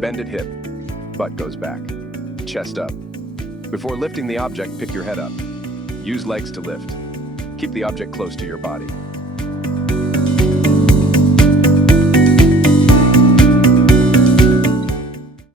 Bend at hip. Butt goes back. Chest up. Before lifting the object, pick your head up. Use legs to lift. Keep the object close to your body.